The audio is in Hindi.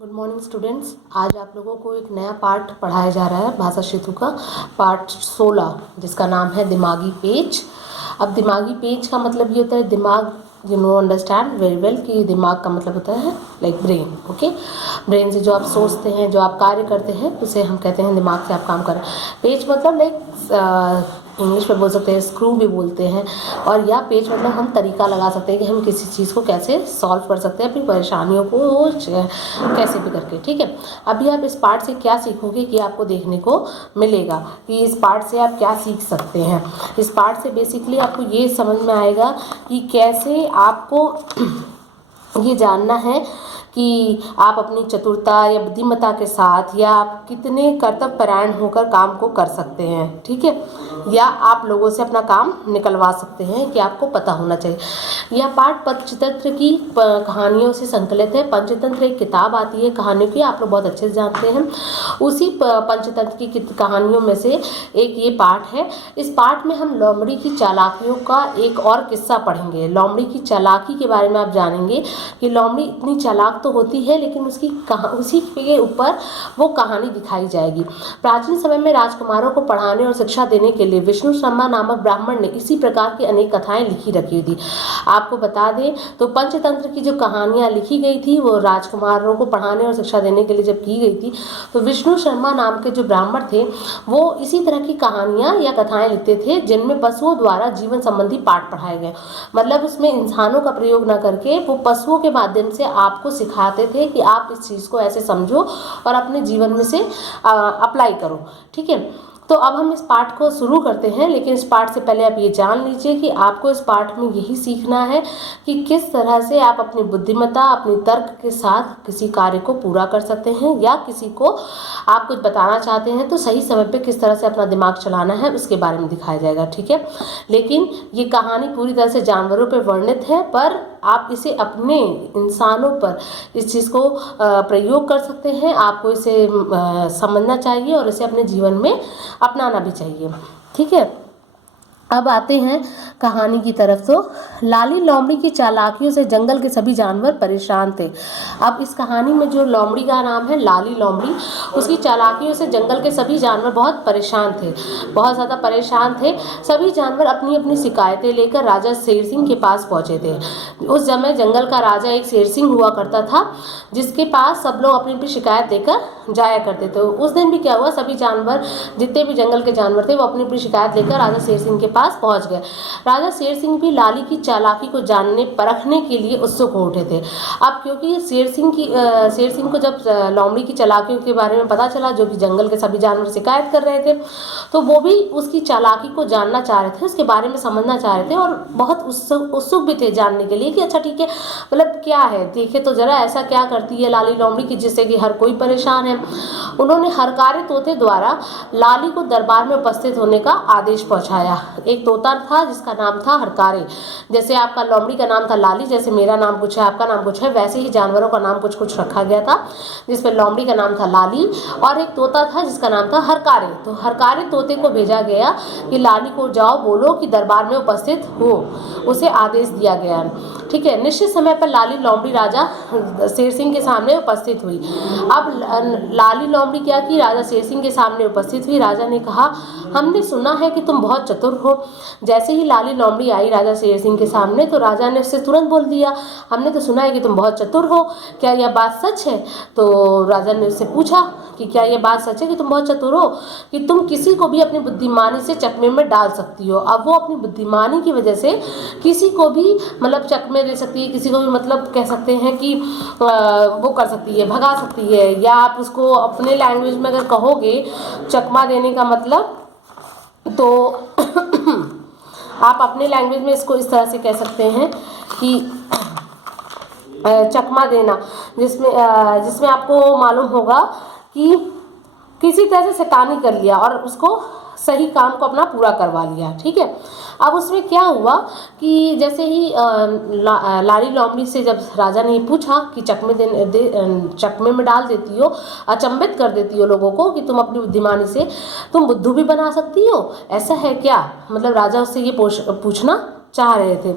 Good morning students. आज आप लोगों को एक नया पार्ट पढ़ाया जा रहा है भाषा सेतु का पार्ट 16, जिसका नाम है दिमागी पेच। अब दिमागी पेच का मतलब ये होता है दिमाग, you know understand very well कि दिमाग का मतलब होता है लाइक ब्रेन। ओके, ब्रेन से जो आप सोचते हैं, जो आप कार्य करते हैं, उसे हम कहते हैं दिमाग से आप काम कर रहे हैं। पेच मतलब लाइक इंग्लिश में बोल सकते हैं स्क्रू भी बोलते हैं, और या पेच मतलब हम तरीका लगा सकते हैं कि हम किसी चीज़ को कैसे सॉल्व कर सकते हैं, अपनी परेशानियों को कैसे भी करके। ठीक है, अभी आप इस पार्ट से क्या सीखोगे कि आपको देखने को मिलेगा कि इस पार्ट से आप क्या सीख सकते हैं। इस पार्ट से बेसिकली आपको ये समझ में आएगा कि कैसे आपको ये जानना है कि आप अपनी चतुरता या बुद्धिमत्ता के साथ या आप कितने कर्तव्यपरायण होकर काम को कर सकते हैं। ठीक है, या आप लोगों से अपना काम निकलवा सकते हैं कि आपको पता होना चाहिए। यह पाठ पंचतंत्र की कहानियों से संकलित है। पंचतंत्र एक किताब आती है कहानियों की, आप लोग बहुत अच्छे से जानते हैं। उसी पंचतंत्र की कहानियों में से एक ये पाठ है। इस पाठ में हम लोमड़ी की चालाकियों का एक और किस्सा पढ़ेंगे। लोमड़ी की चालाकी के बारे में आप जानेंगे कि लोमड़ी इतनी चालाक तो होती है, लेकिन उसी के ऊपर वो कहानी दिखाई जाएगी। प्राचीन समय में राजकुमारों को पढ़ाने और शिक्षा देने के लिए विष्णु शर्मा नामक ब्राह्मण ने इसी प्रकार की अनेक कथाएं लिखी रखी थी। आपको बता दें तो पंचतंत्र की जो कहानियां लिखी गई थी वो राजकुमारों को पढ़ाने और शिक्षा देने के लिए जब की गई थी, तो विष्णु शर्मा नाम के जो ब्राह्मण थे वो इसी तरह की कहानियां या कथाएं लिखते थे, जिनमें पशुओं द्वारा जीवन संबंधी पाठ पढ़ाए गए। मतलब उसमें इंसानों का प्रयोग न करके वो पशुओं के माध्यम से आपको सिखाते थे कि आप इस चीज़ को ऐसे समझो और अपने जीवन में से अप्लाई करो। ठीक है, तो अब हम इस पाठ को शुरू करते हैं, लेकिन इस पाठ से पहले आप ये जान लीजिए कि आपको इस पाठ में यही सीखना है कि किस तरह से आप अपनी बुद्धिमत्ता, अपनी तर्क के साथ किसी कार्य को पूरा कर सकते हैं, या किसी को आप कुछ बताना चाहते हैं तो सही समय पे किस तरह से अपना दिमाग चलाना है उसके बारे में दिखाया जाएगा। ठीक है, लेकिन ये कहानी पूरी तरह से जानवरों पर वर्णित है, पर आप इसे अपने इंसानों पर इस चीज़ को प्रयोग कर सकते हैं। आपको इसे समझना चाहिए और इसे अपने जीवन में अपनाना भी चाहिए। ठीक है, अब आते हैं कहानी की तरफ। तो लाली लोमड़ी की चालाकियों से जंगल के सभी जानवर परेशान थे। अब इस कहानी में जो लोमड़ी का नाम है लाली लोमड़ी, उसकी चालाकियों से जंगल के सभी जानवर बहुत परेशान थे, बहुत ज़्यादा परेशान थे। सभी जानवर अपनी अपनी शिकायतें लेकर राजा शेर सिंह के पास पहुँचे थे। उस समय जंगल का राजा एक शेर सिंह हुआ करता था, जिसके पास सब लोग अपनी अपनी शिकायत देकर जाया करते थे। उस दिन भी क्या हुआ, सभी जानवर, जितने भी जंगल के जानवर थे, वो अपनी अपनी शिकायत लेकर राजा शेर सिंह के पास पहुंच गए। राजा शेर सिंह भी लाली की चालाकी को जानने परखने के लिए उत्सुक हो उठे थे। अब क्योंकि शेर सिंह को जब लोमड़ी की चालाकियों के बारे में पता चला, जो कि जंगल के सभी जानवर शिकायत कर रहे थे, तो वो भी उसकी चालाकी को जानना चाह रहे थे, उसके बारे में समझना चाह रहे थे, और बहुत उत्सुक भी थे जानने के लिए कि अच्छा ठीक है, मतलब क्या है, देखे तो जरा ऐसा क्या करती है लाली लोमड़ी की जिससे कि हर कोई परेशान है। उन्होंने हरकारे तोते द्वारा लाली को दरबार में उपस्थित होने का आदेश पहुंचाया। एक तोता था जिसका नाम था हरकारे। जैसे आपका लोमड़ी का नाम था लाली, जैसे मेरा नाम कुछ है, आपका नाम कुछ है, वैसे ही जानवरों का नाम कुछ कुछ रखा गया था, जिसमें लोमड़ी का नाम था लाली और एक तोता था जिसका नाम था हरकारे। तो हरकारे तोते को भेजा गया कि लाली को जाओ बोलो कि दरबार में उपस्थित हो, उसे आदेश दिया गया। ठीक है, निश्चित समय पर लाली लोमड़ी राजा शेर सिंह के सामने उपस्थित हुई। अब लाली लोमड़ी क्या की, राजा शेर सिंह के सामने उपस्थित हुई। राजा ने कहा, हमने सुना है कि तुम बहुत चतुर हो। जैसे ही लाली लोमड़ी आई राजा शेर सिंह के सामने, तो राजा ने उससे तुरंत बोल दिया, हमने तो सुना है कि तुम बहुत चतुर हो, क्या यह बात सच है? तो राजा ने उससे पूछा कि क्या यह बात सच है कि तुम बहुत चतुर हो, कि तुम किसी को भी अपनी बुद्धिमानी से चकमे में डाल सकती हो। अब वो अपनी बुद्धिमानी की वजह से किसी को भी मतलब चकमे दे सकती है, किसी को भी मतलब कह सकते हैं कि वो कर सकती है, भगा सकती है। या आप उसको अपने लैंग्वेज में अगर कहोगे चकमा देने का मतलब, तो आप अपने लैंग्वेज में इसको इस तरह से कह सकते हैं कि चकमा देना, जिसमें आपको मालूम होगा कि किसी तरह से शैतानी कर लिया और उसको सही काम को अपना पूरा करवा लिया। ठीक है, अब उसमें क्या हुआ कि जैसे ही लाली लोमड़ी से जब राजा ने पूछा कि चकमे में डाल देती हो, अचंभित कर देती हो लोगों को कि तुम अपनी बुद्धिमानी से तुम बुद्धू भी बना सकती हो, ऐसा है क्या? मतलब राजा उससे ये पूछना चाह रहे थे।